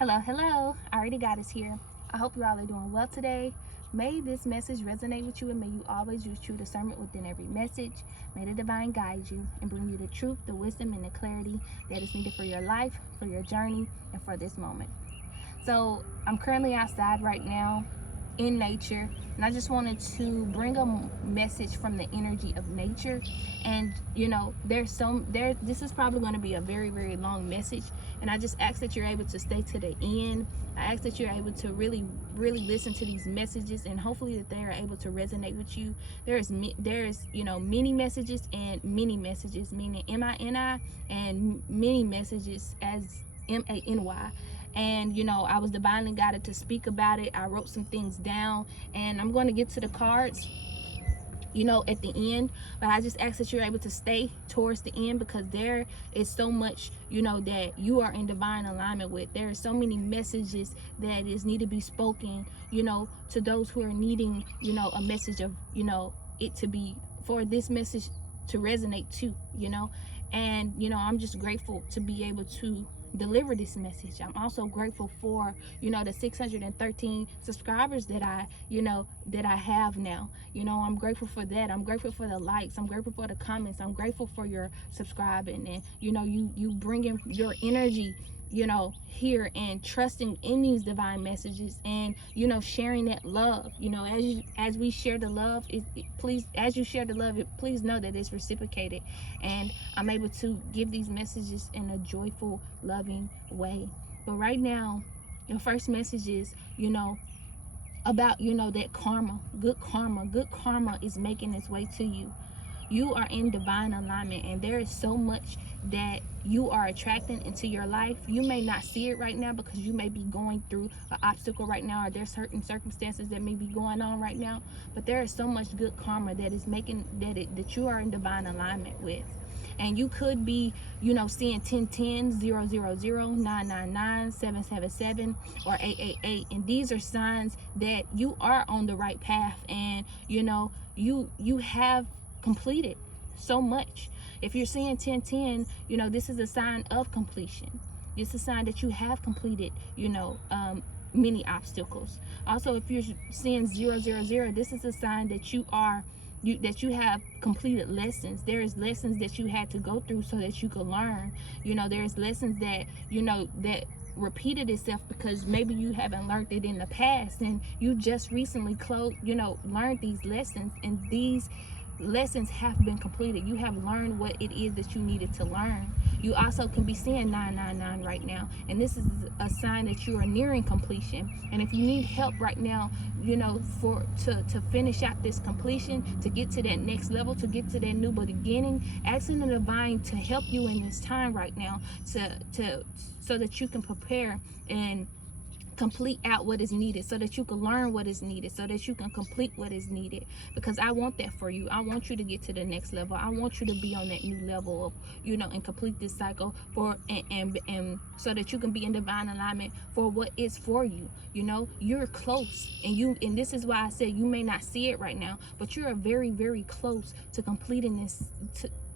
Hello. I already got us here. I hope you all are doing well today. May this message resonate with you, and may you always use true discernment within every message. May the divine guide you and bring you the truth, the wisdom, and the clarity that is needed for your life, for your journey, and for this moment. So I'm currently outside right now in nature, and I just wanted to bring a message from the energy of nature. And this is probably going to be a very long message, and I just ask that you're able to stay to the end. I ask that you're able to really listen to these messages, and hopefully that they are able to resonate with you. There's many messages and many messages, meaning MINI, and many messages as MANY. And I was divinely guided to speak about it. I wrote some things down, and I'm going to get to the cards at the end, but I just ask that you're able to stay towards the end, because there is so much that you are in divine alignment with. There are so many messages that need to be spoken to those who are needing a message of it to be, for this message to resonate too. And I'm just grateful to be able to deliver this message. I'm also grateful for the 613 subscribers that I have now. I'm grateful for that. I'm grateful for the likes. I'm grateful for the comments. I'm grateful for your subscribing, and you bringing your energy here, and trusting in these divine messages, and sharing that love. As we share the love, as you share the love, please know that it's reciprocated, and I'm able to give these messages in a joyful, loving way. But right now, the first message is about that karma. Good karma is making its way to you. You are in divine alignment, and there is so much that you are attracting into your life. You may not see it right now because you may be going through an obstacle right now, or there's certain circumstances that may be going on right now, but there is so much good karma that is making that you are in divine alignment with. And you could be seeing 1010, 000, 999, 777, or 888, and these are signs that you are on the right path, and you have completed so much. If you're seeing 1010, this is a sign of completion. It's a sign that you have completed many obstacles. Also, if you're seeing 000, this is a sign that you have completed lessons. There's lessons that you had to go through so that you could learn. There's lessons that that repeated itself because maybe you haven't learned it in the past, and you just recently learned these lessons, and these lessons have been completed. You have learned what it is that you needed to learn. You also can be seeing 999 right now, and this is a sign that you are nearing completion. And if you need help right now, to finish out this completion, to get to that next level, to get to that new beginning, asking the divine to help you in this time right now, so that you can prepare and complete out what is needed, so that you can learn what is needed, so that you can complete what is needed. Because I want that for you. I want you to get to the next level. I want you to be on that new level of and complete this cycle and so that you can be in divine alignment for what is for you. You're close, and this is why I said you may not see it right now, but you're very close to completing this,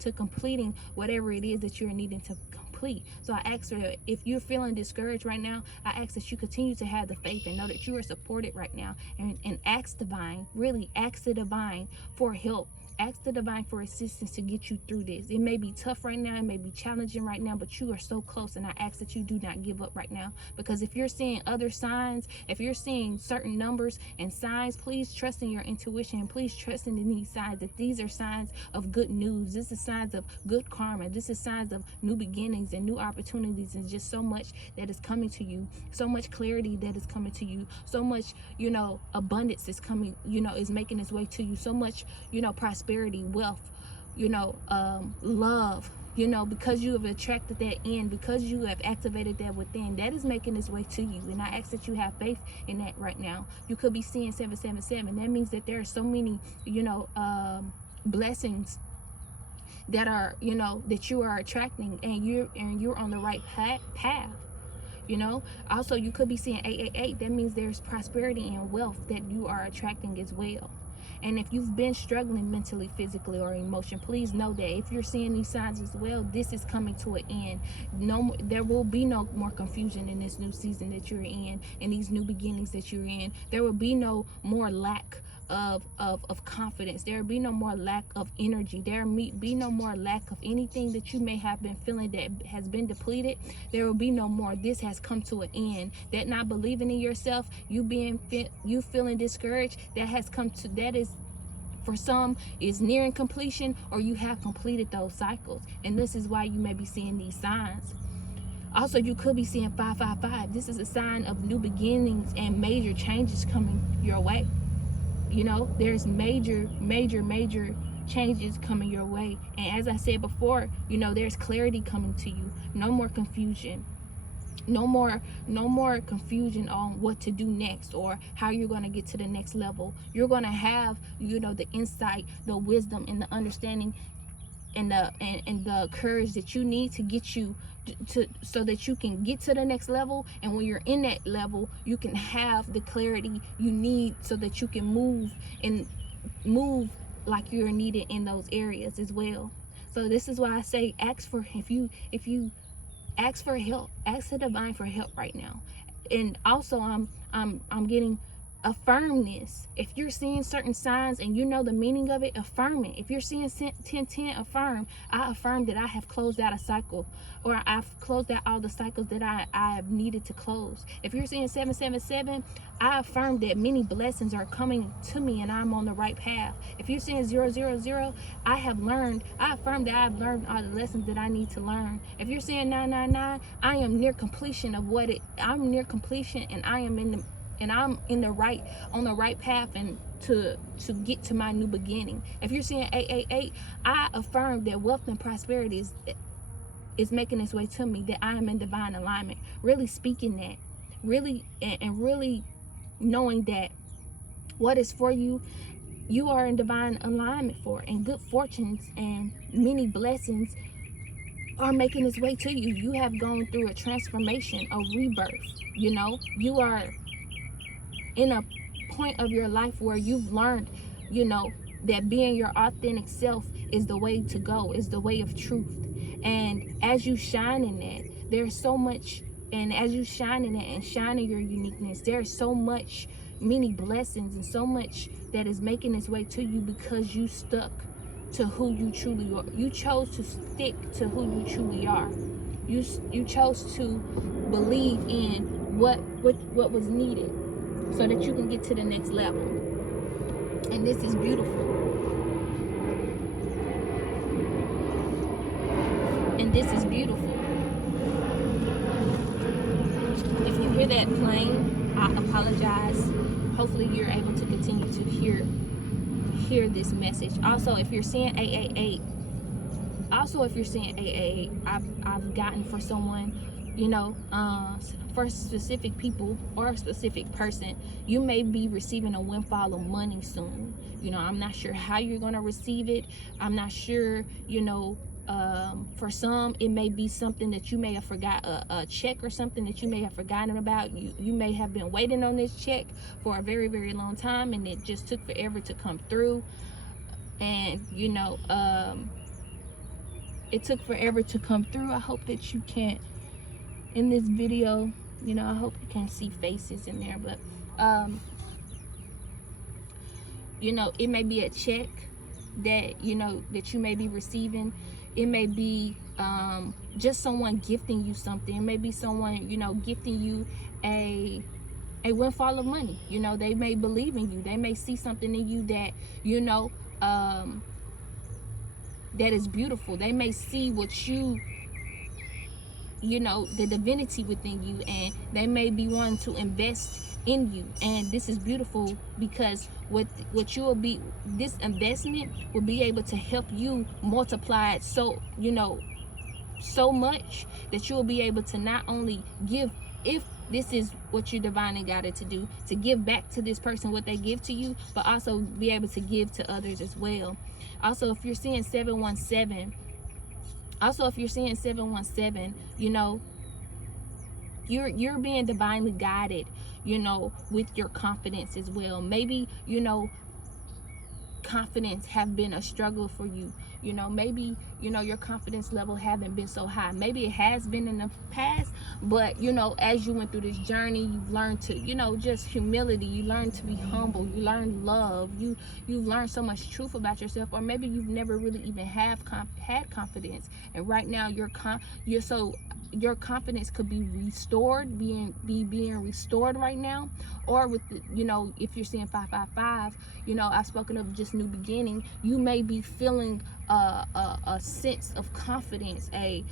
to completing whatever it is that you're needing to complete. So I ask her, if you're feeling discouraged right now, I ask that you continue to have the faith and know that you are supported right now, and ask divine, really ask the divine for help. Ask the divine for assistance to get you through this. It may be tough right now, it may be challenging right now, but you are so close, and I ask that you do not give up right now. Because if you're seeing other signs, if you're seeing certain numbers and signs, please trust in your intuition, and please trust in these signs, that these are signs of good news. This is signs of good karma. This is signs of new beginnings and new opportunities, and just so much that is coming to you, so much clarity that is coming to you, so much abundance is coming, is making its way to you, so much prosperity, wealth, love, because you have attracted that in, because you have activated that within, that is making its way to you. And I ask that you have faith in that right now. You could be seeing 777. That means that there are so many blessings that are that you are attracting, and you're on the right path. Also, you could be seeing 888. That means there's prosperity and wealth that you are attracting as well. And if you've been struggling mentally, physically, or emotion, please know that if you're seeing these signs as well, this is coming to an end. There will be no more confusion in this new season that you're in, and these new beginnings that you're in. There will be no more lack of confidence. There will be no more lack of energy. There will be no more lack of anything that you may have been feeling that has been depleted. There will be no more. This has come to an end. That not believing in yourself, you feeling discouraged, that is for some is nearing completion, or you have completed those cycles. And this is why you may be seeing these signs. Also, you could be seeing 555. This is a sign of new beginnings and major changes coming your way. There's major changes coming your way. And as I said before, there's clarity coming to you. No more confusion. No more confusion on what to do next or how you're going to get to the next level. You're going to have, the insight, the wisdom, and the understanding and the courage that you need to get you so that you can get to the next level. And when you're in that level, you can have the clarity you need so that you can move like you're needed in those areas as well. So this is why I say ask for help. Ask the divine for help right now. And also I'm getting affirm this. If you're seeing certain signs and you know the meaning of it, affirm it. If you're seeing 1010, affirm. I affirm that I have closed out a cycle, or I've closed out all the cycles that I have needed to close. If you're seeing 777, I affirm that many blessings are coming to me and I'm on the right path. If you're seeing 000, I affirm that I've learned all the lessons that I need to learn. If you're seeing 999, I am near completion I'm near completion, and I'm on the right path and to get to my new beginning. If you're seeing 888, I affirm that wealth and prosperity is making its way to me, that I am in divine alignment. Really speaking that, really knowing that what is for you, you are in divine alignment for, and good fortunes and many blessings are making its way to you. You have gone through a transformation, a rebirth. You are in a point of your life where you've learned, that being your authentic self is the way to go, is the way of truth. And as you shine in that, there's so much, and as you shine in it and shine in your uniqueness, there's so much, many blessings, and so much that is making its way to you because you stuck to who you truly are. You chose to stick to who you truly are. You chose to believe in what was needed so that you can get to the next level. And this is beautiful. And this is beautiful. If you hear that playing, I apologize. Hopefully you're able to continue to hear this message. Also, if you're seeing 888, I've gotten for someone, for specific people or a specific person, you may be receiving a windfall of money soon. I'm not sure how you're going to receive it. I'm not sure, for some, it may be something that you may have forgot, a check or something that you may have forgotten about. You may have been waiting on this check for a very, very long time, and it just took forever to come through. And, it took forever to come through. I hope that you can't, in this video, I hope you can't see faces in there, but, it may be a check that, that you may be receiving. It may be just someone gifting you something. It may be someone, gifting you a windfall of money. They may believe in you. They may see something in you that, that is beautiful. They may see what you, the divinity within you, and they may be wanting to invest in you. And this is beautiful because what you will be, this investment will be able to help you multiply it so much that you will be able to not only give, if this is what you divinely got it to do, to give back to this person what they give to you, but also be able to give to others as well. Also, if you're seeing 717, you're being divinely guided, with your confidence as well. Maybe, confidence have been a struggle for you. You know, maybe, you know, your confidence level haven't been so high. Maybe it has been in the past, but, you know, as you went through this journey, you've learned to, you know, just humility. You learned to be humble. You learned love. You've learned so much truth about yourself. Or maybe you've never really even had confidence, and right now your confidence could be restored, being restored right now. Or with the, you know, if you're seeing 555, you know, I've spoken of just new beginning. You may be feeling a sense of confidence, a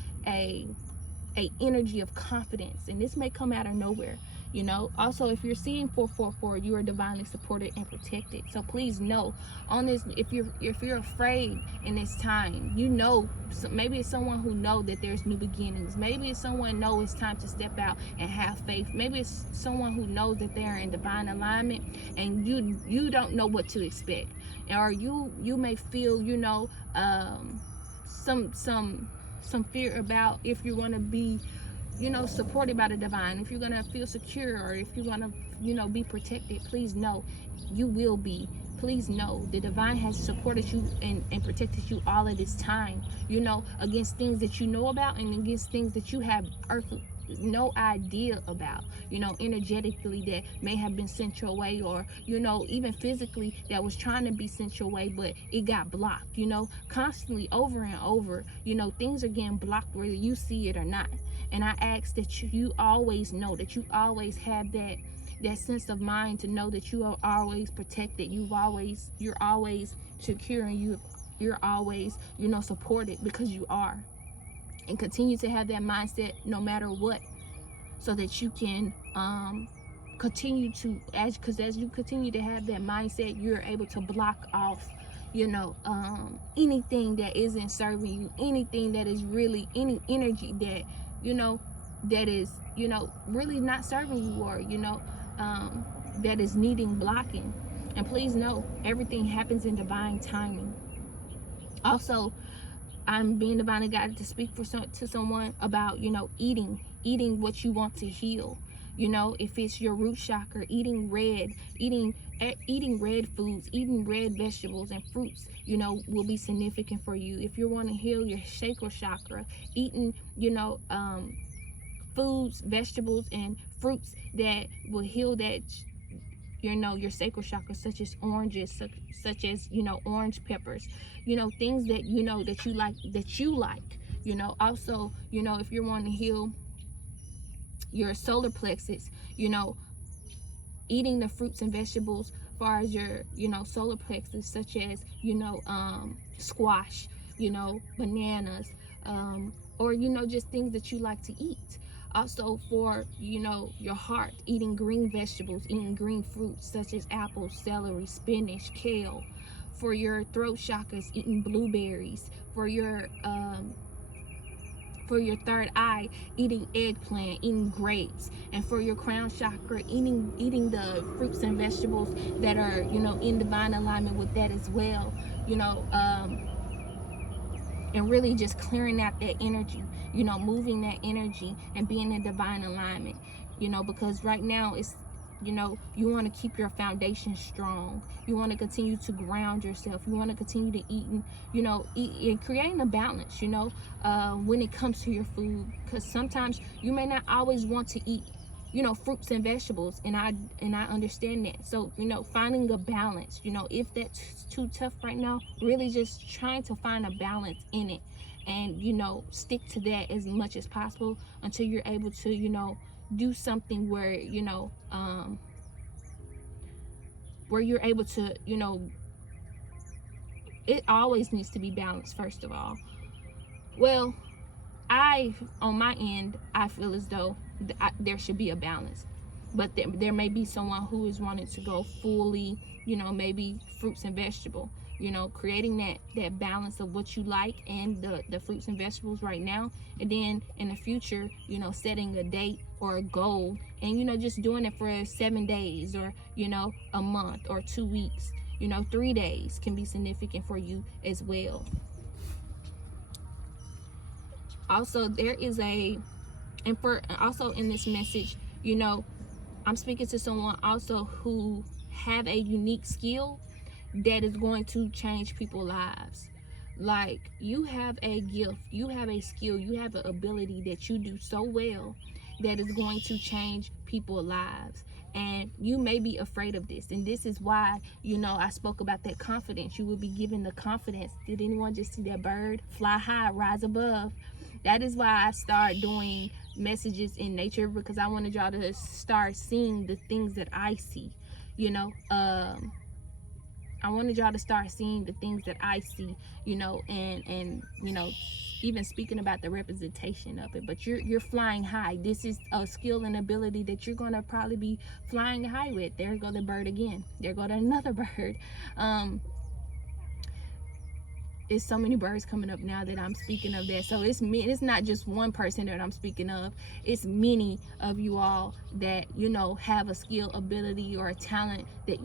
energy of confidence, and this may come out of nowhere. You know, also, if you're seeing 444, you are divinely supported and protected. So please know on this, if you're afraid in this time, you know, maybe it's someone who know that there's new beginnings. Maybe it's someone know it's time to step out and have faith. Maybe it's someone who knows that they're in divine alignment, and you don't know what to expect. Or you may feel, you know, some fear about if you're going to be, you know, supported by the divine, if you're going to feel secure, or if you're going to, you know, be protected. Please know you will be. Please know the divine has supported you and protected you all of this time, you know, against things that you know about and against things that you have no idea about, you know, energetically, that may have been sent your way, or, you know, even physically that was trying to be sent your way, but it got blocked, you know, constantly over and over. You know, things are getting blocked whether you see it or not. And I ask that you always know, that you always have that sense of mind to know that you are always protected. You're always secure, and you're always, you know, supported, because you are. And continue to have that mindset no matter what, so that you can continue to, as you continue to have that mindset, you're able to block off, you know, anything that isn't serving you, anything that is really, any energy that, you know, that is, you know, really not serving you, or, you know, that is needing blocking. And please know, everything happens in divine timing. Also, I'm being divinely guided to speak to someone about, you know, eating what you want to heal. You know, if it's your root chakra, eating red foods, eating red vegetables and fruits, you know, will be significant for you. If you want to heal your sacral chakra, eating, you know, foods, vegetables, and fruits that will heal that, you know, your sacral chakra, such as oranges, such as, you know, orange peppers, you know, things that, you know, that you like, you know. Also, you know, if you're wanting to heal your solar plexus, you know, eating the fruits and vegetables as far as your, you know, solar plexus, such as, you know, squash, you know, bananas, or, you know, just things that you like to eat. Also, for, you know, your heart, eating green vegetables, eating green fruits such as apples, celery, spinach, kale. For your throat chakras, eating blueberries. For your third eye, eating eggplant, eating grapes. And for your crown chakra, eating the fruits and vegetables that are, you know, in divine alignment with that as well, you know. And really just clearing out that energy, you know, moving that energy and being in divine alignment, you know, because right now it's, you know, you want to keep your foundation strong. You want to continue to ground yourself. You want to continue to eat and creating a balance, you know, when it comes to your food, because sometimes you may not always want to eat, you know, fruits and vegetables, and I understand that. So, you know, finding a balance, you know, if that's too tough right now, really just trying to find a balance in it, and, you know, stick to that as much as possible until you're able to, you know, do something where, you know, where you're able to, you know, it always needs to be balanced, first of all. Well, on my end, I feel as though there should be a balance, but there may be someone who is wanting to go fully, you know, maybe fruits and vegetable, you know, creating that balance of what you like and the fruits and vegetables right now, and then in the future, you know, setting a date or a goal, and, you know, just doing it for 7 days, or, you know, a month or 2 weeks, you know, 3 days can be significant for you as well. Also, there is also in this message, you know, I'm speaking to someone also who have a unique skill, that is going to change people's lives. Like, you have a gift, you have a skill, you have an ability that you do so well that is going to change people's lives. And you may be afraid of this, and this is why, I spoke about that confidence. You will be given the confidence. Did anyone just see that bird fly high, rise above? That is why I started doing messages in nature, because I wanted y'all to start seeing the things that I see. I wanted y'all to start seeing the things that I see, and even speaking about the representation of it. But you're flying high. This is a skill and ability that you're gonna probably be flying high with. There go the bird again. There go to another bird. It's so many birds coming up now that I'm speaking of that. So it's not just one person that I'm speaking of. It's many of you all that have a skill, ability, or a talent that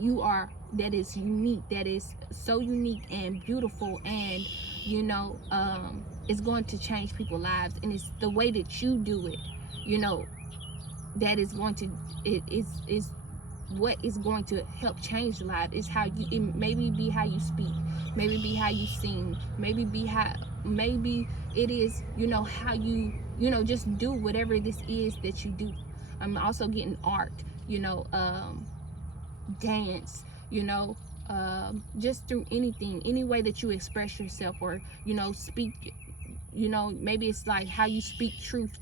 is unique, that is so unique and beautiful, and it's going to change people's lives. And it's the way that you do it, that is going to is what is going to help change life. Is how you, it maybe be how you speak, maybe be how you sing, maybe it is how you just do whatever this is that you do. I'm also getting art, dance, just through anything, any way that you express yourself, or speak, maybe it's like how you speak truth.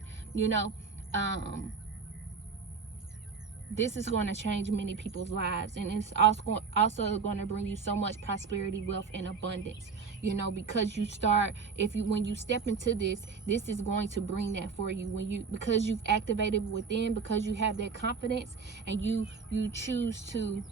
This is going to change many people's lives, and it's also going to bring you so much prosperity, wealth, and abundance, because when you step into this is going to bring that for you, because you've activated within, because you have that confidence, and you choose to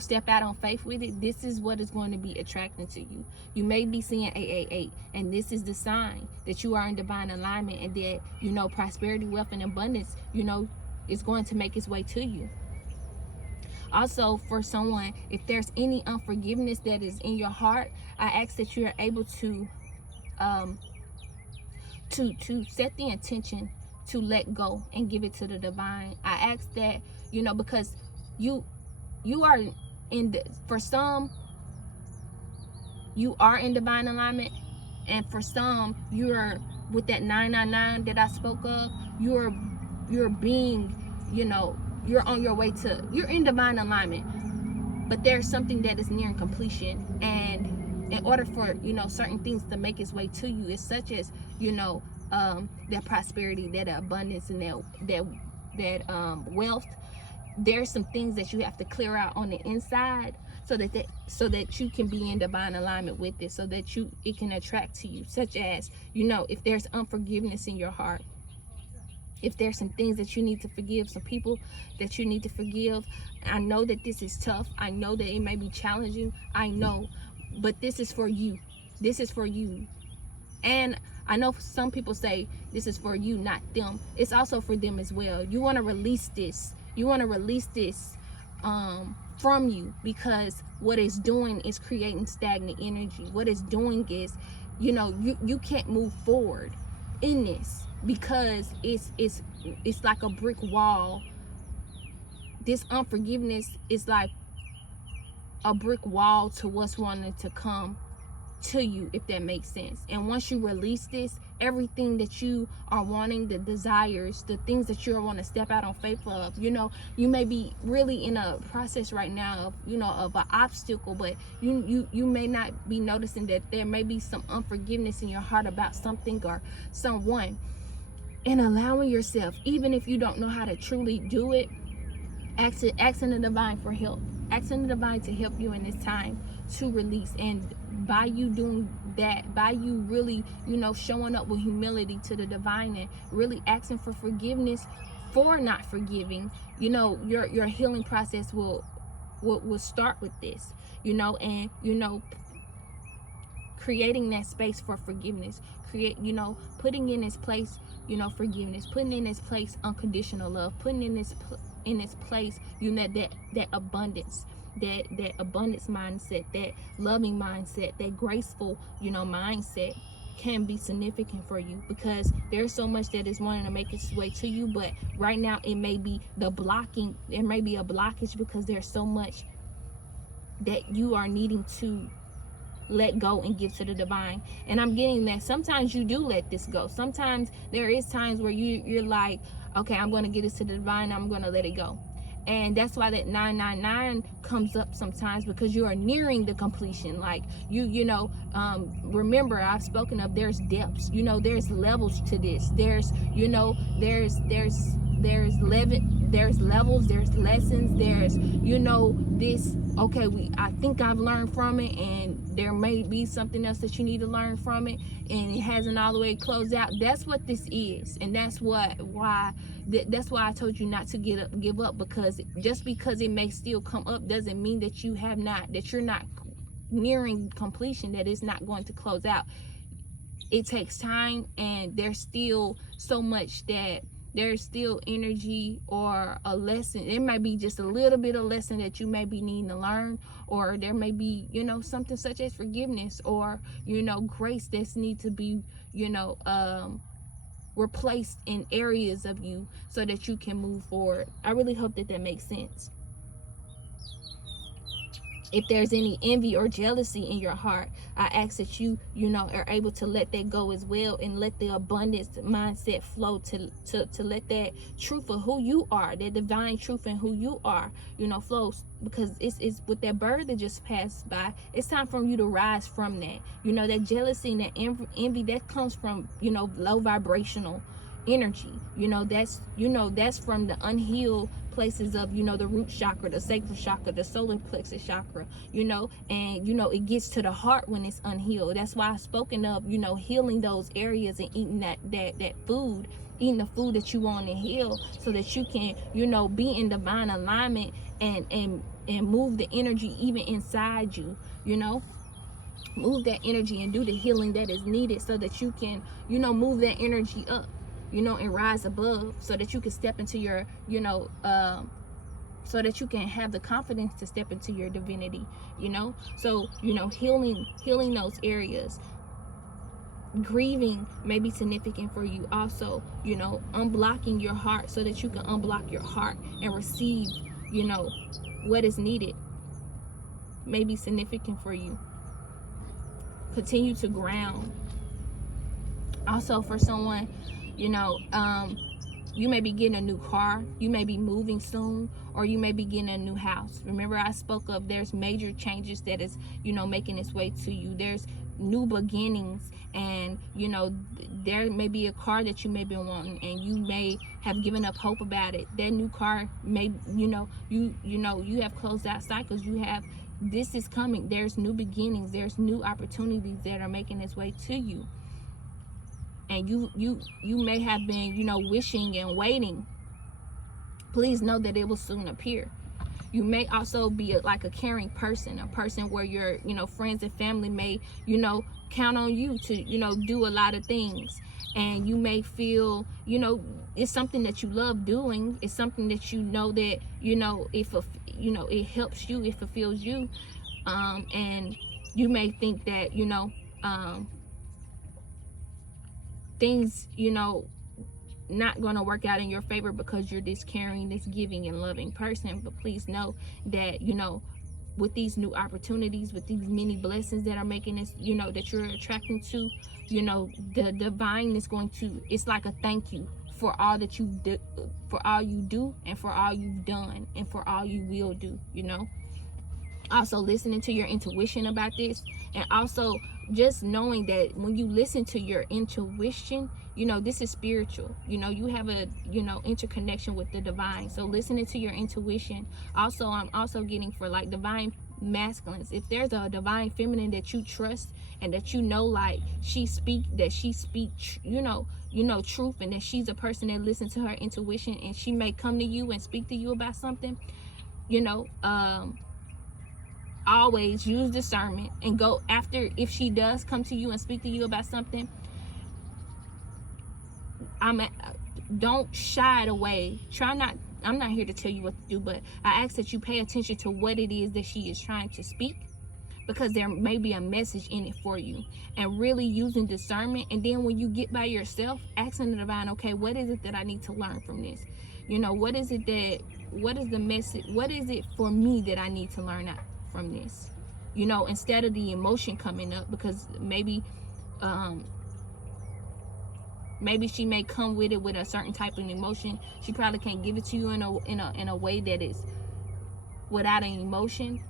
step out on faith with it. This is what is going to be attracting to you. You may be seeing 888, and this is the sign that you are in divine alignment, and that prosperity, wealth, and abundance is going to make its way to you. Also, for someone, if there's any unforgiveness that is in your heart, I ask that you are able to set the intention to let go and give it to the divine. I ask that, because you are for some, you are in divine alignment, and for some, you're with that 999 that I spoke of. You're being, you're on your way to, you're in divine alignment, but there's something that is nearing completion, and in order for certain things to make its way to you, it's such as that prosperity, that abundance, and that wealth. There's some things that you have to clear out on the inside, so that you can be in divine alignment with it, so that it can attract to you. Such as if there's unforgiveness in your heart, if there's some things that you need to forgive, some people that you need to forgive. I know that this is tough. I know that it may be challenging. I know, but this is for you. This is for you. And I know some people say this is for you, not them. It's also for them as well. You want to release this. You want to release this from you, because what it's doing is creating stagnant energy. What it's doing is, you can't move forward in this, because it's like a brick wall. This unforgiveness is like a brick wall to what's wanting to come to you, if that makes sense. And once you release this, everything that you are wanting, the desires, the things that you want to step out on faith of, you may be really in a process right now of an obstacle, but you may not be noticing that there may be some unforgiveness in your heart about something or someone. And allowing yourself, even if you don't know how to truly do it, asking the divine for help, asking the divine to help you in this time to release. And by you doing that, by you really showing up with humility to the divine, and really asking for forgiveness for not forgiving, your healing process will start with this, and creating that space for forgiveness, putting in its place forgiveness, putting in its place unconditional love, putting in its place that abundance, that abundance mindset, that loving mindset, that graceful mindset. can be significant for you, because there's so much that is wanting to make its way to you, but right now it may be a blockage because there's so much that you are needing to let go and give to the divine. And I'm getting that sometimes you do let this go. Sometimes there is times where you're like, okay, I'm going to give this to the divine, I'm going to let it go. And that's why that 999 comes up sometimes, because you are nearing the completion. Like remember, I've spoken of, there's depths, there's levels to this. There's levels, there's lessons, there's this. Okay, I think I've learned from it, and there may be something else that you need to learn from it, and it hasn't all the way closed out. That's what this is, and that's why I told you not to give up, because just because it may still come up doesn't mean that you're not nearing completion, that it's not going to close out. It takes time, and there's still so much that there's still energy or a lesson. It might be just a little bit of lesson that you may be needing to learn, or there may be, something such as forgiveness, or, grace that's need to be, replaced in areas of you so that you can move forward. I really hope that makes sense. If there's any envy or jealousy in your heart, I ask that you are able to let that go as well, and let the abundance mindset flow to let that truth of who you are, that divine truth in who you are, flows, because it's with that bird that just passed by. It's time for you to rise from that. That jealousy and that envy that comes from low vibrational energy. That's from the unhealed places of the root chakra, the sacral chakra, the solar plexus chakra, and it gets to the heart when it's unhealed. That's why I've spoken of healing those areas and eating that food, eating the food that you want to heal, so that you can be in divine alignment and move the energy even inside you. Move that energy and do the healing that is needed, so that you can move that energy up, and rise above, so that you can step into your, so that you can have the confidence to step into your divinity, So, healing those areas. Grieving may be significant for you also, unblocking your heart so that you can unblock your heart and receive, what is needed, may be significant for you. Continue to ground. Also, for someone, you may be getting a new car, you may be moving soon, or you may be getting a new house. Remember, I spoke of there's major changes that is making its way to you. There's new beginnings, and there may be a car that you may be wanting, and you may have given up hope about it. That new car may you have closed out cycles. This is coming. There's new beginnings, there's new opportunities that are making its way to you. And you may have been wishing and waiting. Please know that it will soon appear. You may also be like a caring person, a person where your friends and family may count on you to do a lot of things, and you may feel it's something that you love doing. It's something that that if it helps you, it fulfills you, and you may think that things not going to work out in your favor because you're this caring, this giving and loving person. But please know that with these new opportunities, with these many blessings that are making this that you're attracting to, the divine is going to, it's like a thank you for all that you do, for all you do, and for all you've done, and for all you will do. Also listening to your intuition about this, and also just knowing that when you listen to your intuition, this is spiritual. You have a interconnection with the divine. So listening to your intuition. Also, I'm also getting for like divine masculines. If there's a divine feminine that you trust, and that like she speak truth, and that she's a person that listens to her intuition, and she may come to you and speak to you about something, always use discernment and go after. If she does come to you and speak to you about something, don't shy it away. I'm not here to tell you what to do, but I ask that you pay attention to what it is that she is trying to speak, because there may be a message in it for you. And really using discernment, and then when you get by yourself, asking the divine, okay, what is it that I need to learn from this? What is the message, what is it for me that I need to learn out from this? Instead of the emotion coming up, because maybe she may come with it with a certain type of emotion. She probably can't give it to you in a way that is without an emotion.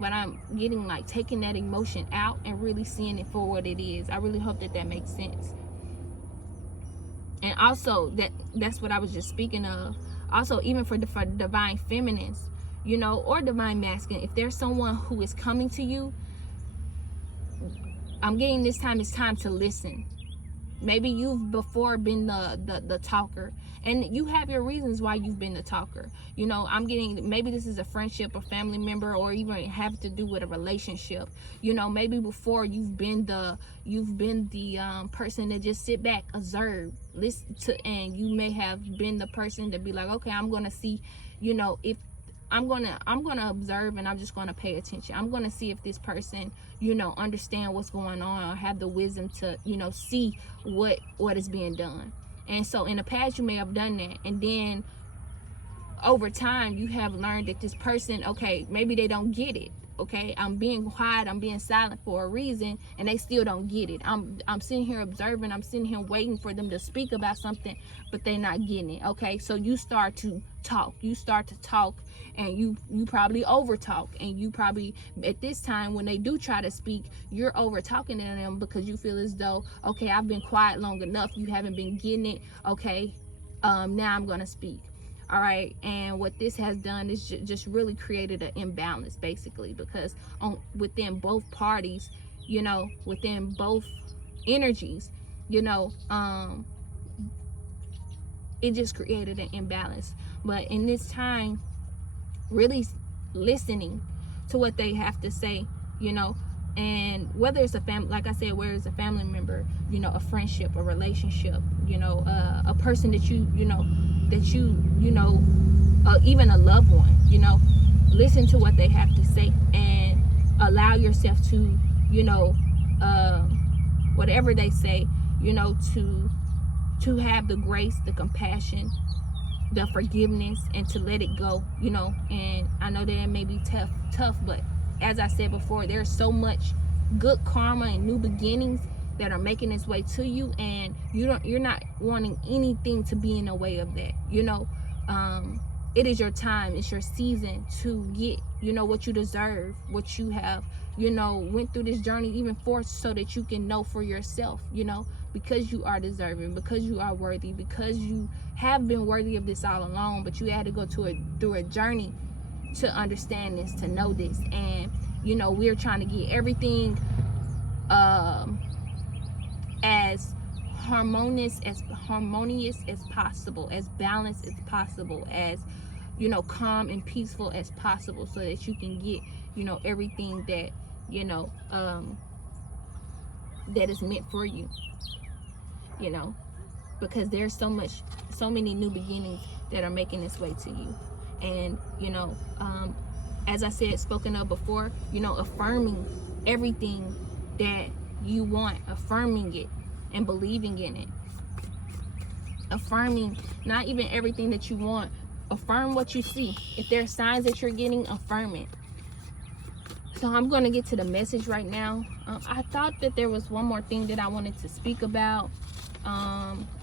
But I'm getting like taking that emotion out and really seeing it for what it is. I really hope that makes sense. And also that's what I was just speaking of. Also, even for divine feminines, or divine masculine, if there's someone who is coming to you, I'm getting this time, it's time to listen. Maybe you've before been the talker, and you have your reasons why you've been the talker. I'm getting, maybe this is a friendship, a family member, or even have to do with a relationship. Maybe before you've been the person that just sit back, observe, listen to, and you may have been the person to be like, okay, I'm gonna see, if I'm gonna observe, and I'm just gonna pay attention. I'm gonna see if this person, understand what's going on, or have the wisdom to, see what is being done. And so in the past, you may have done that, and then over time, you have learned that this person, okay, maybe they don't get it. Okay, I'm being quiet, I'm being silent for a reason, and they still don't get it. I'm sitting here observing, I'm sitting here waiting for them to speak about something, but they're not getting it. Okay, so you start to talk, and you probably over talk, and you probably at this time when they do try to speak, you're over talking to them because you feel as though, okay, I've been quiet long enough, you haven't been getting it. Okay, now I'm gonna speak. All right, and what this has done is just really created an imbalance, basically, because within both parties, within both energies, it just created an imbalance. But in this time, really listening to what they have to say, and whether it's a family, like I said, whether it's a family member, a friendship, a relationship, a person that even a loved one, listen to what they have to say, and allow yourself to, whatever they say, to have the grace, the compassion, the forgiveness, and to let it go, and I know that it may be tough, but as I said before, there's so much good karma and new beginnings that are making its way to you, and you're not wanting anything to be in the way of that. It is your time, it's your season to get, what you deserve, what you have, went through this journey even for, so that you can know for yourself, because you are deserving, because you are worthy, because you have been worthy of this all along, but you had to go through a journey to understand this, to know this. And we're trying to get everything as harmonious as possible, as balanced as possible, as calm and peaceful as possible, so that you can get everything that that is meant for you, because there's so many new beginnings that are making its way to you. And as I said, spoken of before, affirming everything that you want, affirming it and believing in it, affirming not even everything that you want, affirm what you see. If there are signs that you're getting, affirm it. So I'm going to get to the message right now. I thought that there was one more thing that I wanted to speak about.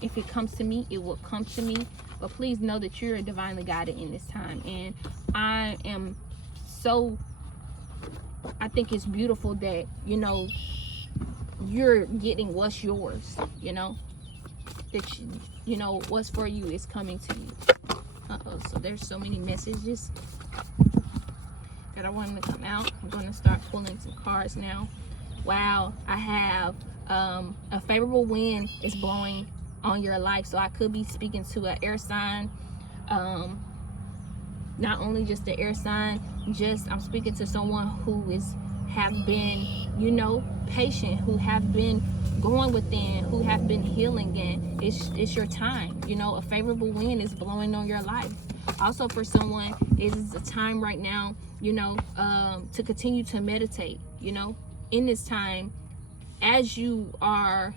If it comes to me, it will come to me. But please know that you're divinely guided in this time. And I think it's beautiful that, you're getting what's yours, that what's for you is coming to you. So there's so many messages that I want them to come out. I'm going to start pulling some cards now. Wow, I have a favorable wind is blowing on your life. So I could be speaking to an air sign, not only just the air sign, I'm speaking to someone who have been, patient, who have been going within, who have been healing, and it's your time. A favorable wind is blowing on your life. Also, for someone, it is a time right now, to continue to meditate. In this time, as you are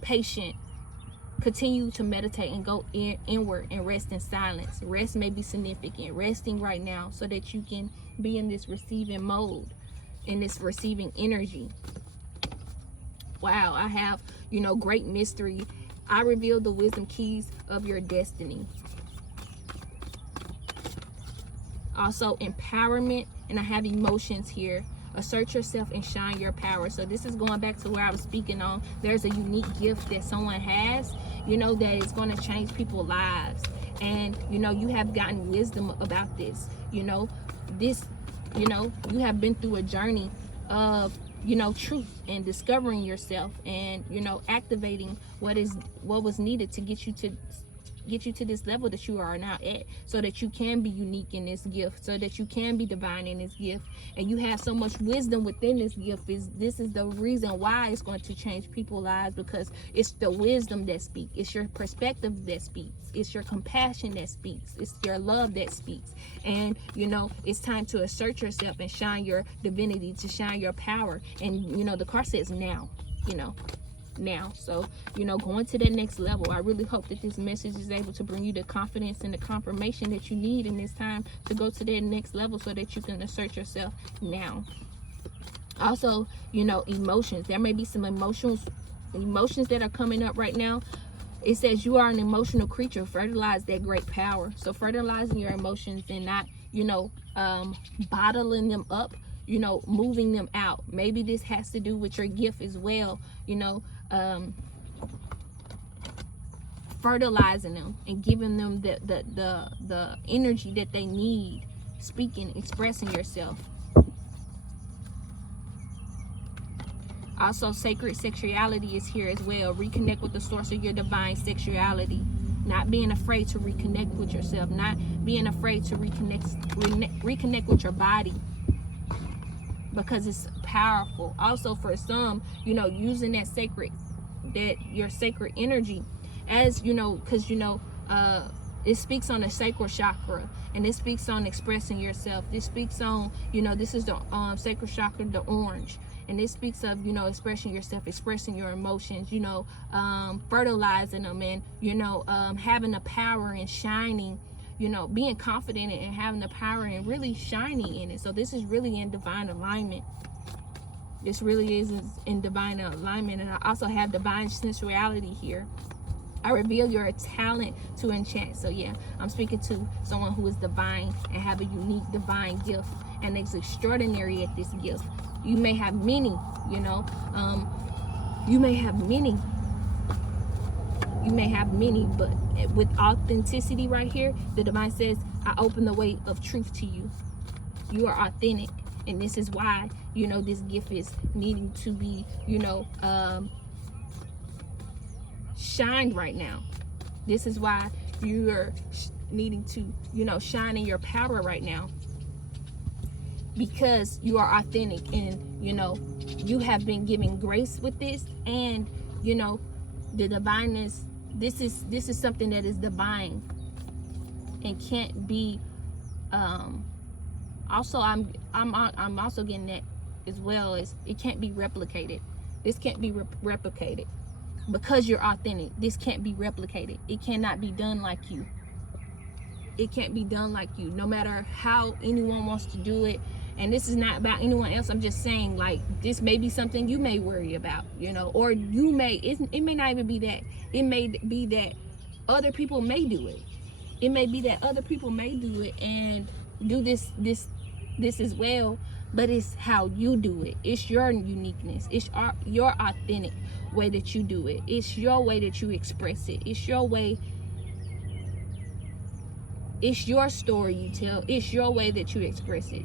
patient, continue to meditate and go inward and rest in silence. Rest may be significant. Resting right now so that you can be in this receiving mode, in this receiving energy. Wow, I have, great mystery. I reveal the wisdom keys of your destiny. Also, empowerment, and I have emotions here. Assert yourself and shine your power. So this is going back to where I was speaking on. There's a unique gift that someone has, that is going to change people's lives. And, you have gotten wisdom about this. You have been through a journey of, truth and discovering yourself and, activating what was needed to get you to this level that you are now at, so that you can be unique in this gift, so that you can be divine in this gift, and you have so much wisdom within this gift. This is the reason why it's going to change people's lives, because it's the wisdom that speaks, it's your perspective that speaks, it's your compassion that speaks, it's your love that speaks. And it's time to assert yourself and shine your divinity, to shine your power. And the card says now. So going to that next level. I really hope that this message is able to bring you the confidence and the confirmation that you need in this time to go to that next level, so that you can assert yourself now. Also, emotions. There may be some emotions that are coming up right now. It says you are an emotional creature. Fertilize that great power. So fertilizing your emotions and not bottling them up, moving them out. Maybe this has to do with your gift as well, fertilizing them and giving them the energy that they need, speaking, expressing yourself. Also, sacred sexuality is here as well. Reconnect with the source of your divine sexuality. Not being afraid to reconnect with yourself. Not being afraid to reconnect with your body, because it's powerful. Also, for some, using your sacred energy, as because it speaks on the sacral chakra, and it speaks on expressing yourself. This speaks on, this is the sacral chakra, the orange, and it speaks of, expressing yourself, expressing your emotions, fertilizing them, and having the power and shining, being confident and having the power and really shining in it. So this is really in divine alignment. This really is in divine alignment. And I also have divine sensuality here. I reveal your talent to enchant. So yeah, I'm speaking to someone who is divine and have a unique divine gift and is extraordinary at this gift. You may have many, you may have many, but with authenticity right here, the divine says, I open the way of truth to you. You are authentic, and this is why, this gift is needing to be, shined right now. This is why you're needing to, shine in your power right now, because you are authentic, and, you have been given grace with this, and, the divineness. This is something that is divine and can't be. Also, I'm also getting that as well, as it can't be replicated. This can't be replicated because you're authentic. This can't be replicated. It cannot be done like you. It can't be done like you, no matter how anyone wants to do it. And this is not about anyone else. I'm just saying, like, this may be something you may worry about, or you may, it may not even be that. It may be that other people may do it. It may be that other people may do it and do this as well, but it's how you do it. It's your uniqueness. It's your authentic way that you do it. It's your way that you express it. It's your way. It's your story you tell. It's your way that you express it,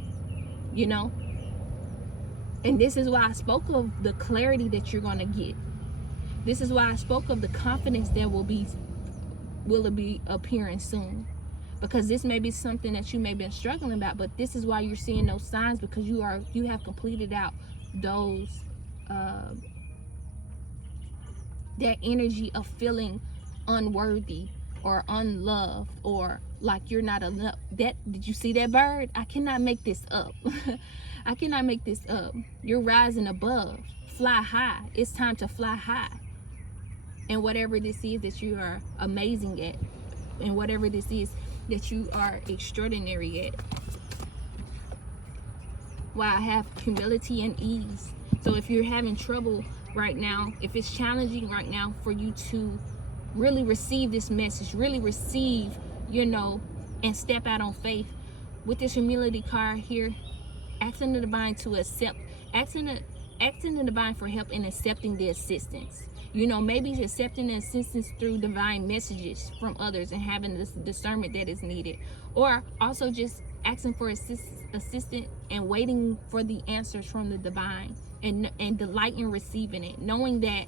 And this is why I spoke of the clarity that you're going to get. This is why I spoke of the confidence that will be appearing soon. because this may be something that you may have been struggling about, but this is why you're seeing those signs, because you have completed out those that energy of feeling unworthy or unloved, or like you're not enough. Did you see that bird? I cannot make this up. I cannot make this up. You're rising above. Fly high. It's time to fly high. And whatever this is that you are amazing at, and whatever this is that you are extraordinary at. Wow, I have humility and ease. So if you're having trouble right now, if it's challenging right now for you to really receive this message, really receive, and step out on faith, with this humility card here, asking the divine to accept, asking the divine for help in accepting the assistance. Maybe accepting the assistance through divine messages from others and having this discernment that is needed. Or also just asking for assistance and waiting for the answers from the divine, and delight in receiving it. Knowing that,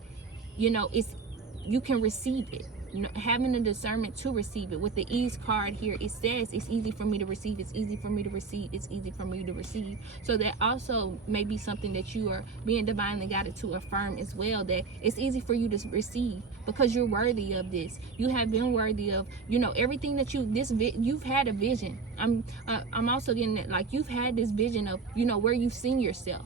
you can receive it. Having the discernment to receive it. With the ease card here, it says it's easy for me to receive, it's easy for me to receive, it's easy for me to receive. So that also may be something that you are being divinely guided to affirm as well, that it's easy for you to receive because you're worthy of this. You have been worthy of, everything that you've had a vision. I'm also getting that, like, you've had this vision of, where you've seen yourself,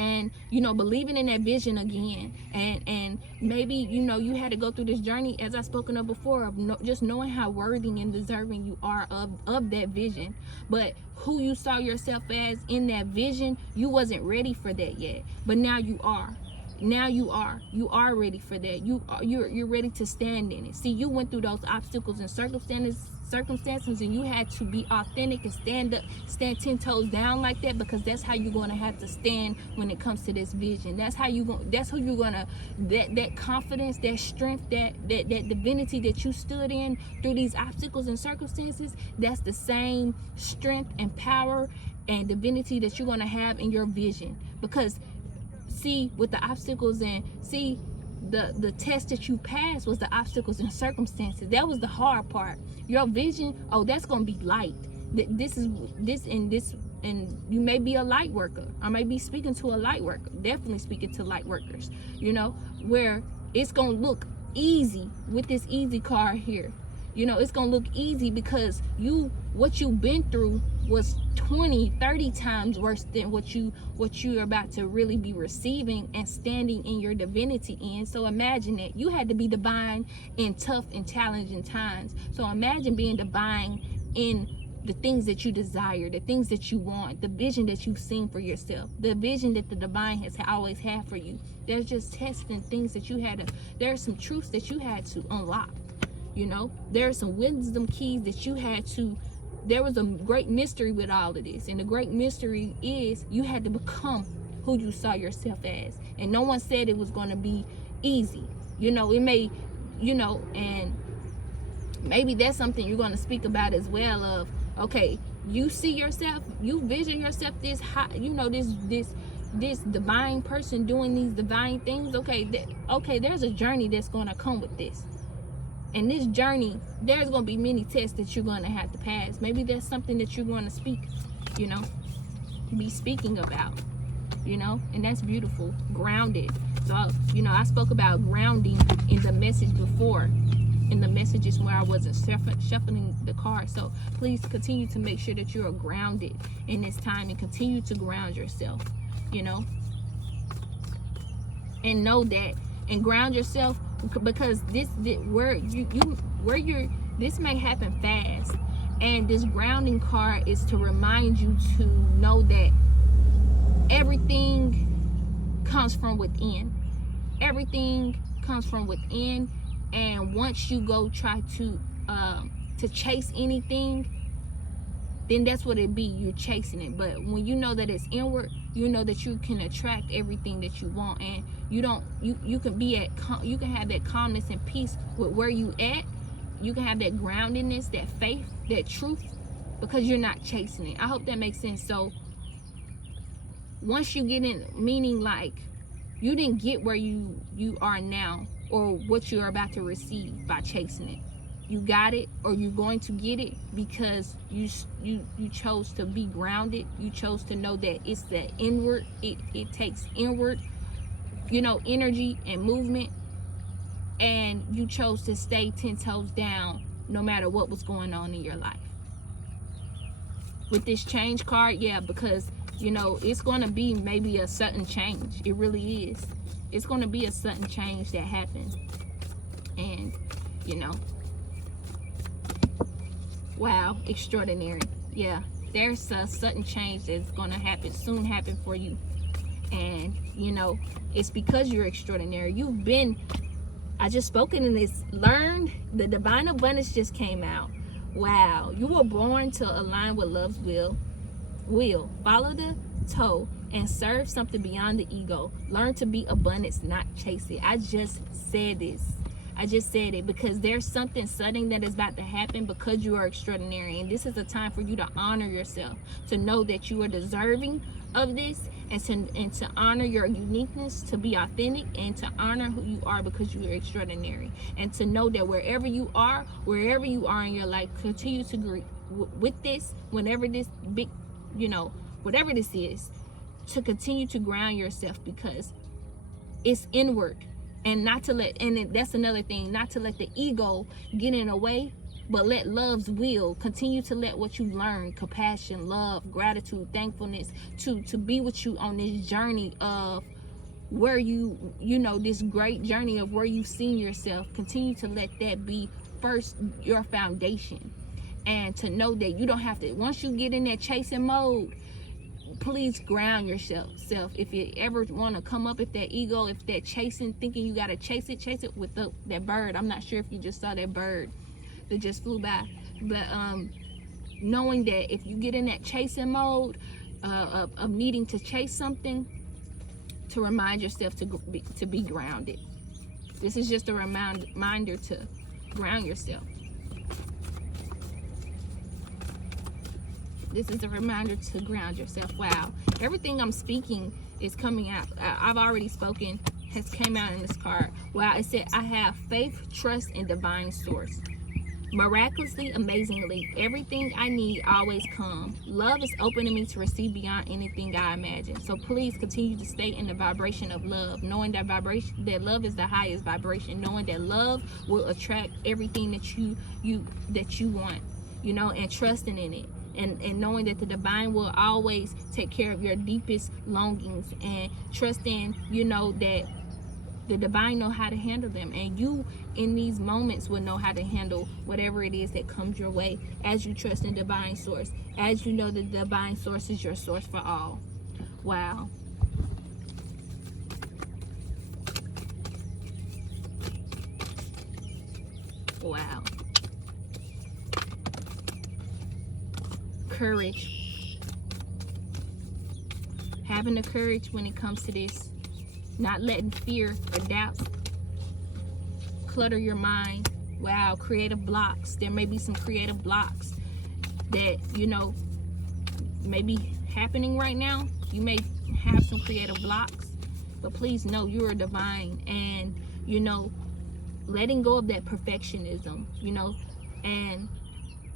and believing in that vision again, and maybe you had to go through this journey, as I've spoken of before, of just knowing how worthy and deserving you are of that vision. But who you saw yourself as in that vision, you wasn't ready for that yet, but now you are. You are ready for that. You're ready to stand in it. See, you went through those obstacles and circumstances, and you had to be authentic and stand 10 toes down like that, because that's how you're going to have to stand when it comes to this vision. That's who you're going to, that confidence, that strength, that divinity that you stood in through these obstacles and circumstances, that's the same strength and power and divinity that you're going to have in your vision. Because see, with the obstacles, and see, the test that you passed was the obstacles and circumstances. That was the hard part. Your vision, that's gonna be light. And you may be a light worker. I may be speaking to a light worker. Definitely speaking to light workers. Where it's gonna look easy with this easy card here. It's gonna look easy because what you've been through was 20-30 times worse than what you're about to really be receiving and standing in your divinity in. So imagine that you had to be divine in tough and challenging times. So imagine being divine in the things that you desire, the things that you want, the vision that you've seen for yourself, the vision that the divine has always had for you. There's just tests and things that there's some truths that you had to unlock. There are some wisdom keys that you had to. There was a great mystery with all of this, and the great mystery is you had to become who you saw yourself as. And no one said it was going to be easy. It may, and maybe that's something you're going to speak about as well. Of, okay, you see yourself, you vision yourself this high, this divine person doing these divine things. Okay, there's a journey that's going to come with this. And this journey, there's going to be many tests that you're going to have to pass. Maybe there's something that you're going to speak, be speaking about, and that's beautiful. Grounded. So, I spoke about grounding in the message before, in the messages where I wasn't shuffling the card. So please continue to make sure that you are grounded in this time, and continue to ground yourself, and know that, and ground yourself, because this may happen fast, and this grounding card is to remind you to know that everything comes from within. Everything comes from within, and once you go try to chase anything, then that's what it be. You're chasing it. But when you know that it's inward, you know that you can attract everything that you want, and you can have that calmness and peace with where you at. You can have that groundedness, that faith, that truth, because you're not chasing it. I hope that makes sense. So once you get in, meaning like you didn't get where you are now or what you're about to receive by chasing it. You got it, or you're going to get it, because you chose to be grounded. You chose to know that it's the inward, it takes inward, energy and movement, and you chose to stay 10 toes down no matter what was going on in your life. With this change card, yeah, because it's going to be maybe a sudden change. It really is. It's going to be a sudden change that happens. And wow, extraordinary. Yeah, there's a sudden change that's going to soon happen for you. And it's because you're extraordinary. I just spoken in this, learned, the divine abundance just came out. Wow, you were born to align with love's will. Follow the toe and serve something beyond the ego. Learn to be abundance, not chase it. I just said this. I just said it because there's something sudden that is about to happen because you are extraordinary. And this is a time for you to honor yourself, to know that you are deserving of this, and to honor your uniqueness, to be authentic, and to honor who you are because you are extraordinary. And to know that wherever you are in your life, continue to agree with this, whenever this big, whatever this is, to continue to ground yourself, because it's inward. And that's another thing, not to let the ego get in the way, but let love's will continue to let what you learn, compassion, love, gratitude, thankfulness, to be with you on this journey of where this great journey of where you've seen yourself. Continue to let that be first your foundation, and to know that you don't have to, once you get in that chasing mode, please ground yourself. If you ever want to come up, if that ego, if that chasing, thinking you got to chase it with that bird. I'm not sure if you just saw that bird that just flew by, but knowing that if you get in that chasing mode of needing to chase something, to remind yourself to be grounded. This is just a reminder to ground yourself. This is a reminder to ground yourself. Wow, everything I'm speaking is coming out. I've already spoken, has came out in this card. Wow, it said, I have faith, trust, and divine source. Miraculously, amazingly, everything I need always comes. Love is open to me to receive beyond anything I imagine. So please continue to stay in the vibration of love, knowing that love is the highest vibration, knowing that love will attract everything that you want, and trusting in it. And knowing that the divine will always take care of your deepest longings, and trusting, that the divine know how to handle them, and you in these moments will know how to handle whatever it is that comes your way, as you trust in divine source, as you know that the divine source is your source for all. Wow. Wow. Courage. Having the courage when it comes to this, not letting fear or doubts clutter your mind. Wow, creative blocks. There may be some creative blocks that may be happening right now. You may have some creative blocks, but please know you are divine, and letting go of that perfectionism, and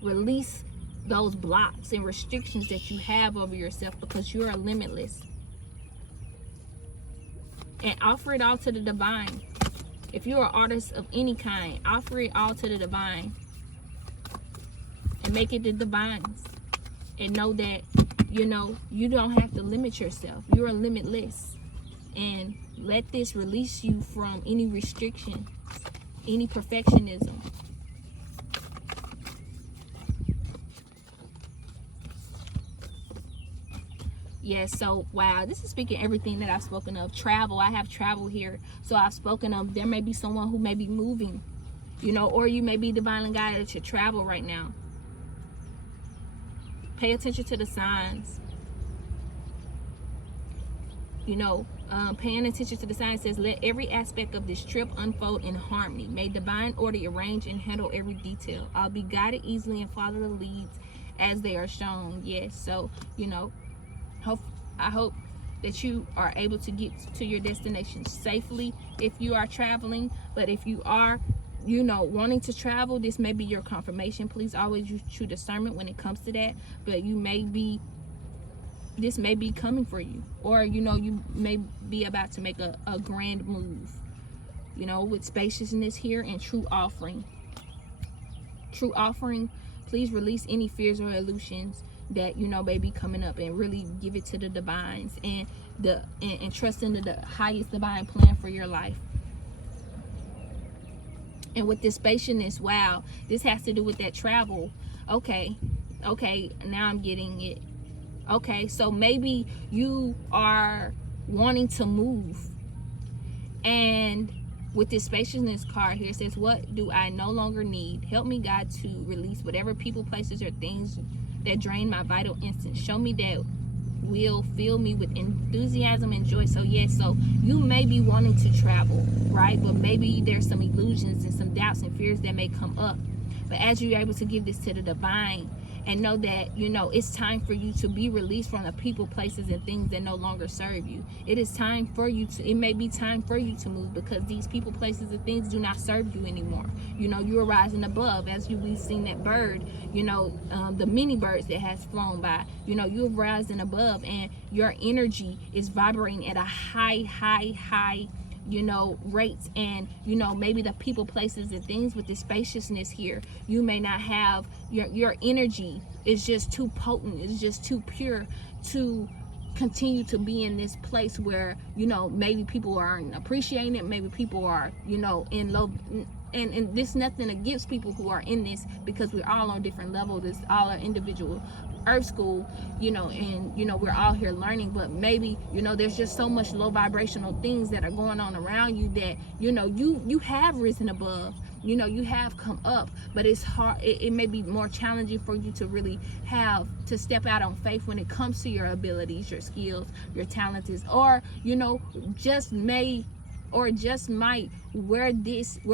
release those blocks and restrictions that you have over yourself, because you are limitless. And offer it all to the divine. If you're an artist of any kind, offer it all to the divine, and make it the divine's. And know that you don't have to limit yourself. You are limitless. And let this release you from any restriction, any perfectionism. Yes, so wow, this is speaking everything that I've spoken of. Travel, I have travel here. So I've spoken of, there may be someone who may be moving, or you may be divinely guided to travel right now. Pay attention to the signs. Paying attention to the signs says, let every aspect of this trip unfold in harmony. May divine order arrange and handle every detail. I'll be guided easily and follow the leads as they are shown. Yes, so I hope that you are able to get to your destination safely if you are traveling. But if you are, wanting to travel, this may be your confirmation. Please always use true discernment when it comes to that. But this may be coming for you, or you may be about to make a grand move, with spaciousness here and true offering. Please release any fears or illusions that may be coming up, and really give it to the divines, and trust in the highest divine plan for your life. And with this spaciousness, wow, this has to do with that travel. Okay, now I'm getting it. Okay, so maybe you are wanting to move, and with this spaciousness card here, it says, what do I no longer need? Help me, God, to release whatever people, places, or things that drain my vital instinct. Show me that will fill me with enthusiasm and joy. So yes, so you may be wanting to travel, right? But maybe there's some illusions and some doubts and fears that may come up. But as you're able to give this to the divine, and know that it's time for you to be released from the people, places, and things that no longer serve you. It is time for you to, it may be time for you to move, because these people, places, and things do not serve you anymore. You are rising above. As we've seen that bird, the many birds that has flown by, you're rising above, and your energy is vibrating at a high rates. And maybe the people, places, and things with the spaciousness here, you may not have your energy is just too potent, it's just too pure to continue to be in this place where maybe people aren't appreciating it, maybe people are in low, and this nothing against people who are in this, because we're all on different levels. It's all our individual earth school, and we're all here learning. But maybe there's just so much low vibrational things that are going on around you that you have risen above, you have come up, but it's hard. It may be more challenging for you to really have to step out on faith when it comes to your abilities, your skills, your talents, or just might, where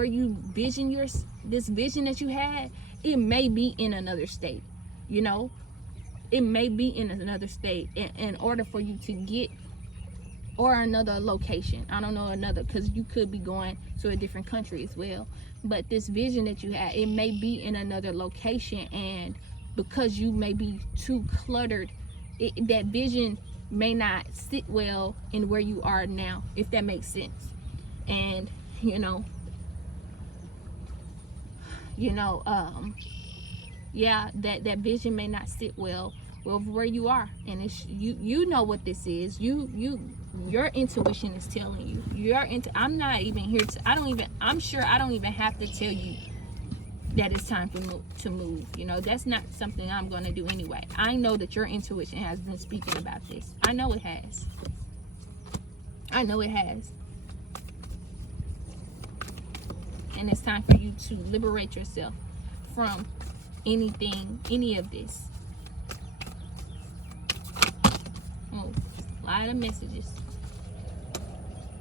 you vision this vision that you had, it may be in another state. It may be in another state in order for you to get, or another location. I don't know, because you could be going to a different country as well. But this vision that you had, it may be in another location, and because you may be too cluttered, that vision may not sit well in where you are now, if that makes sense. And yeah, that vision may not sit well where you are, and it's you know what this is. Your intuition is telling you. I'm not even here to, I'm sure I don't even have to tell you that it's time to move. That's not something I'm going to do anyway. I know that your intuition has been speaking about this. I know it has. And it's time for you to liberate yourself from any of this. Oh, a lot of messages.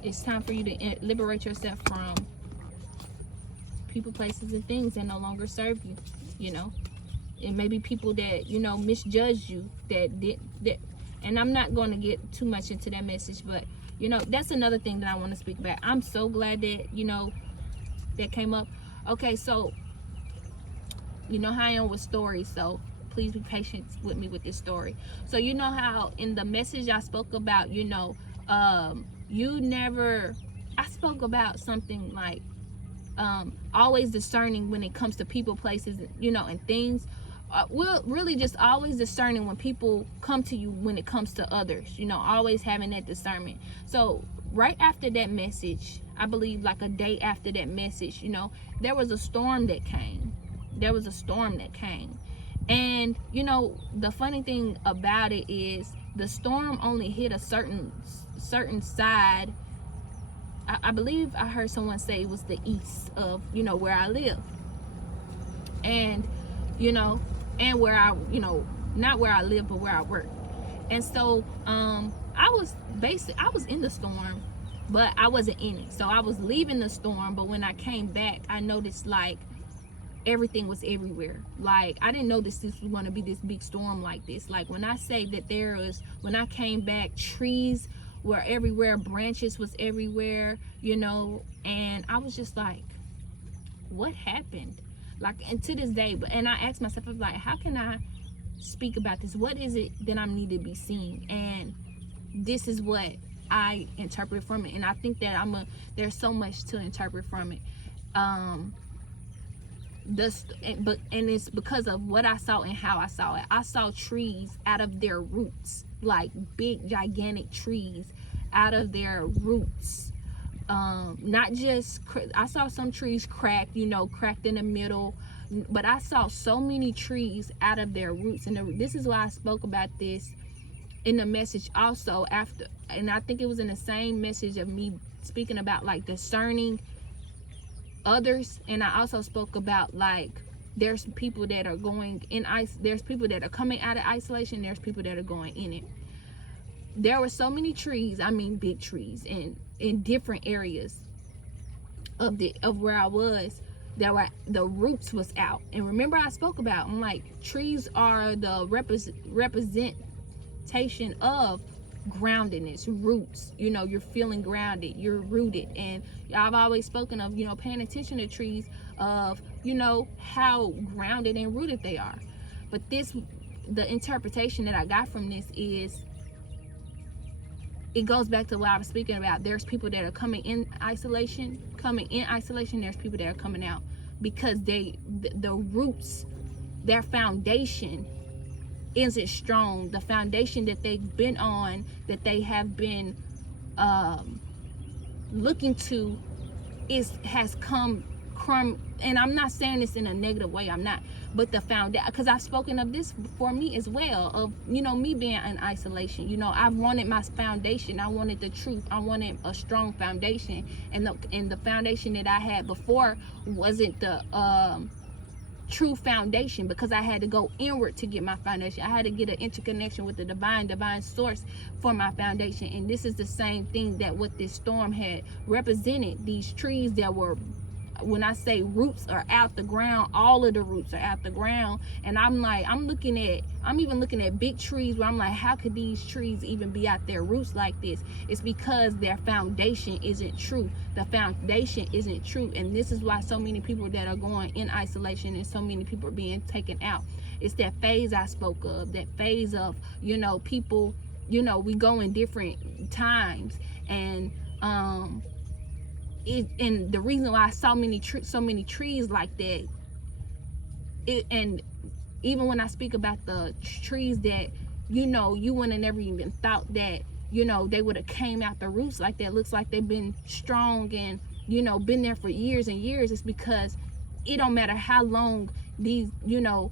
It's time for you to liberate yourself from people, places, and things that no longer serve you. It may be people that misjudged you, that and I'm not going to get too much into that message, but that's another thing that I want to speak about. I'm so glad that that came up. Okay, so how I am with stories, so please be patient with me with this story. So how in the message I spoke about, I spoke about something like always discerning when it comes to people, places, and things. Well, really just always discerning when people come to you, when it comes to others, always having that discernment. So right after that message, I believe like a day after that message, there was a storm that came. And the funny thing about it is the storm only hit a certain side. I believe I heard someone say it was the east of where I live, and and where I not where I live, but where I work. And so I was in the storm, but I wasn't in it. So I was leaving the storm, but when I came back, I noticed like everything was everywhere. Like, I didn't know this was going to be this big storm like this. Like, when I say that when I came back, trees were everywhere, branches was everywhere, you know, and I was just like, what happened? Like, and to this day, and I asked myself, I was like, how can I speak about this? What is it that I need to be seeing? And this is what I interpret from it. And I think that there's so much to interpret from it. But it's because of what I saw and how I saw it. I saw trees out of their roots, like big gigantic trees out of their roots. Not just, I saw some trees cracked, you know, cracked in the middle, but I saw so many trees out of their roots. And this is why I spoke about this in the message also after, and I think it was in the same message of me speaking about like discerning others. And I also spoke about, like, there's people that are going in there's people that are coming out of isolation, there's people that are going in it. There were so many trees, I mean big trees, in different areas of where I was, that were, the roots was out. And remember, I spoke about, I'm like, trees are the representation of groundedness, roots. You know, you're feeling grounded, you're rooted. And I've always spoken of, you know, paying attention to trees, of, you know, how grounded and rooted they are. But the interpretation that I got from this is, it goes back to what I was speaking about. There's people that are coming in isolation. There's people that are coming out because the roots, their foundation isn't strong. The foundation that they've been on, that they have been looking to, has come crumb. And I'm not saying this in a negative way, I'm not, but the foundation, because I've spoken of this for me as well, of, you know, me being in isolation. You know, I wanted my foundation, I wanted the truth, I wanted a strong foundation, and the foundation that I had before wasn't the true foundation, because I had to go inward to get my foundation. I had to get an interconnection with the divine source for my foundation. And this is the same thing that what this storm had represented. These trees that were, when I say roots are out the ground, all of the roots are out the ground. And I'm like, I'm even looking at big trees where I'm like, how could these trees even be out their roots like this? It's because their foundation isn't true. The foundation isn't true. And this is why so many people that are going in isolation, and so many people are being taken out. It's that phase I spoke of, that phase of, you know, people, you know, we go in different times. And and the reason why I saw so many trees like that, and even when I speak about the trees that, you know, you wouldn't have never even thought that, you know, they would have came out the roots like that. Looks like they've been strong and, you know, been there for years and years. It's because it don't matter how long these, you know,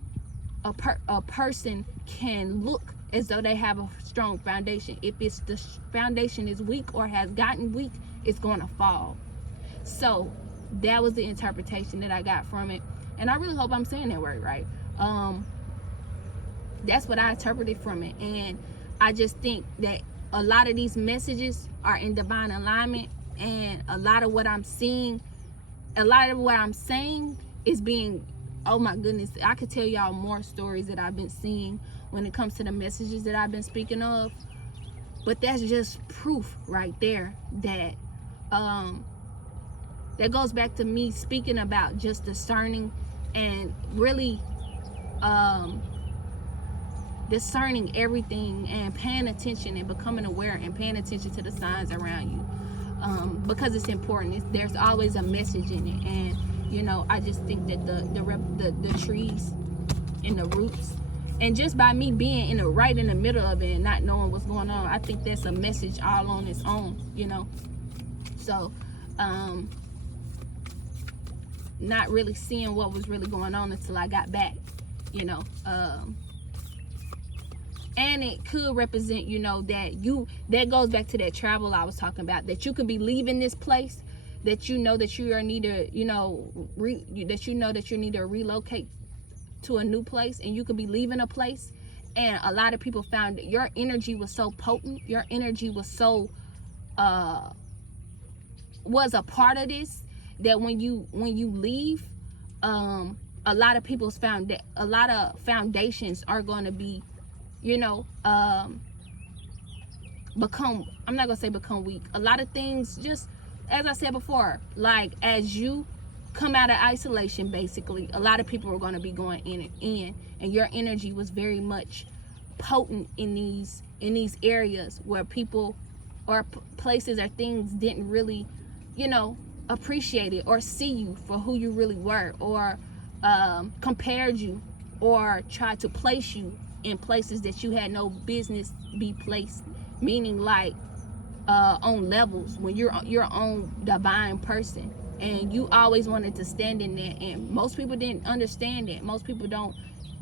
a person can look as though they have a strong foundation. If it's the foundation is weak or has gotten weak, it's going to fall. So that was the interpretation that I got from it, and I really hope I'm saying that word right. That's what I interpreted from it. And I just think that a lot of these messages are in divine alignment, and a lot of what I'm seeing, a lot of what I'm saying is being, oh my goodness, I could tell y'all more stories that I've been seeing when it comes to the messages that I've been speaking of. But that's just proof right there that that goes back to me speaking about just discerning, and really discerning everything, and paying attention, and becoming aware, and paying attention to the signs around you, because it's important. There's always a message in it. And, you know, I just think that the trees and the roots, and just by me being right in the middle of it and not knowing what's going on, I think that's a message all on its own, you know. So not really seeing what was really going on until I got back, you know. And it could represent, you know, that goes back to that travel I was talking about, that you could be leaving this place, that you know that you are need to, you know, that you need to relocate to a new place, and you could be leaving a place, and a lot of people found that your energy was so potent, your energy was so was a part of this, that when you leave, a lot of people's a lot of foundations are going to be, you know, become, I'm not gonna say become weak. A lot of things, just as I said before, like as you come out of isolation, basically, a lot of people are going to be going in, and your energy was very much potent in these areas where people or places or things didn't really, you know, appreciate it or see you for who you really were, or compared you or tried to place you in places that you had no business be placed, meaning like on levels when you're your own divine person, and you always wanted to stand in there. And most people didn't understand that. Most people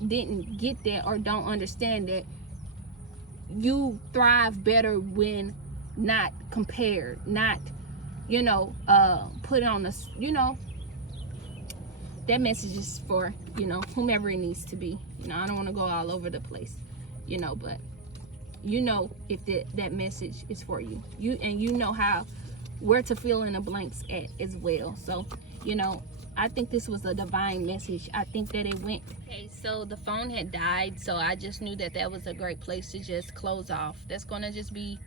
didn't get that or don't understand that you thrive better when not compared, not, you know, put on a, you know, that message is for, you know, whomever it needs to be. You know, I don't want to go all over the place, you know, but you know if that message is for you. You know how, where to fill in the blanks at as well. So, you know, I think this was a divine message. I think that it went. Okay, so the phone had died, so I just knew that that was a great place to just close off. That's gonna just be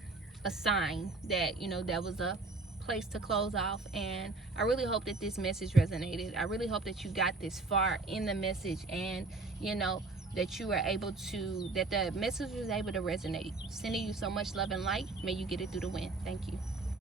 a sign that, you know, that was a place to close off. And I really hope that this message resonated. I really hope that you got this far in the message, and, you know, that you were able to, that the message was able to resonate. Sending you so much love and light. May you get it through the wind. Thank you.